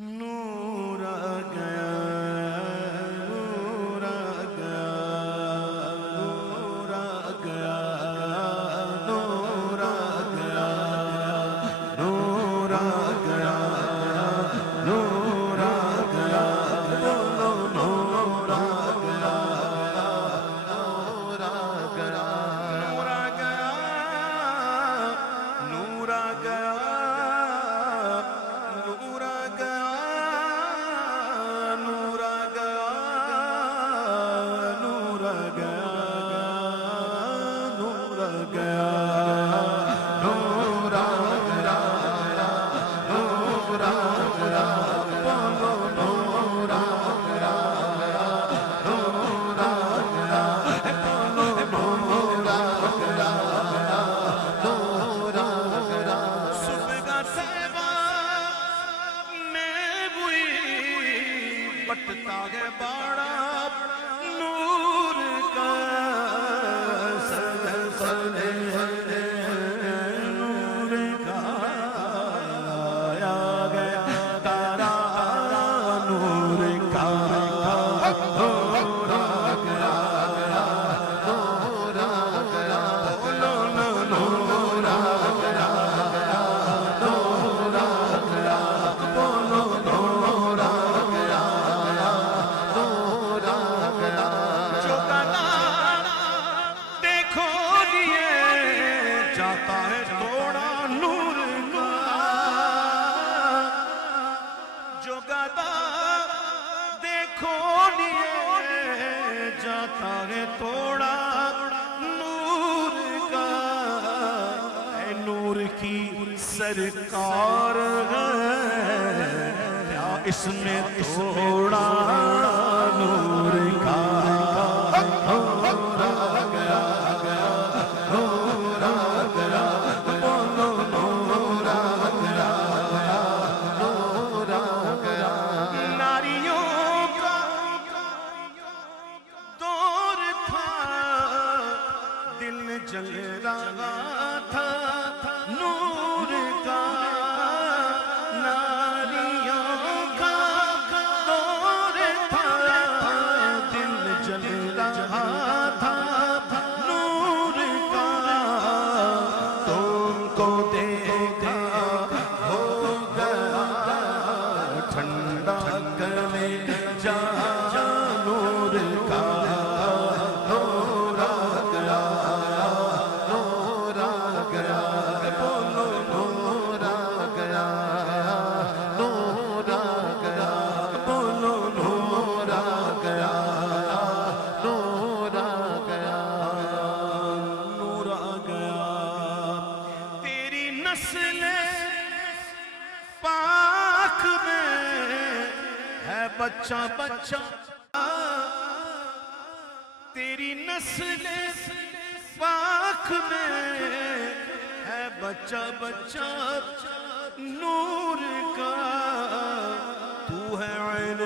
نور آ گیا نور آ گیا نور آ گیا نور آ گیا نور آ گیا نور آ گیا بولو نور آ گیا نور آ گیا نور آ گیا نور آ گیا نور آ گیا نور آ گیا نور آ گیا نور آ گیا نور آ گیا نور آ گیا بولو نور آ گیا نور آ گیا بولو نور آ گیا نور آ گیا صبح کا صحبہ میں ہوئی بٹتا ہے باڑا نور کا سد سد نور کا آیا گیا تارا نور کا نور آ گیا نور آ گیا بولو نور آ گیا نور آ گیا بولو نور آ گیا نور آ گیا جو گلا دیکھو لیے جاتا ہے توڑا نور کا جو گدا دیکھو لیے جاتا ہے توڑا نور کا اے نور کی سرکار ہے کیا اس میں توڑا نور کا نور آ گیا نور آ گیا بولو نور آ گیا نور آ گیا ناریوں کا دور تھا دل جل رہا تھا نور کا ناریوں کا دور تھا دل جل رہا تھا نور کا تم کو دیکھا ہو گیا ٹھنڈا کرنے جا نور کا نور آ گیا نور آ گیا بولو نور آ گیا نور آ گیا بولو نور آ گیا نور آ گیا نور آ گیا تیری نسل پاک میں ہے بچہ بچہ تیری نسل پاک میں ہے بچہ بچہ نور کا تو ہے عین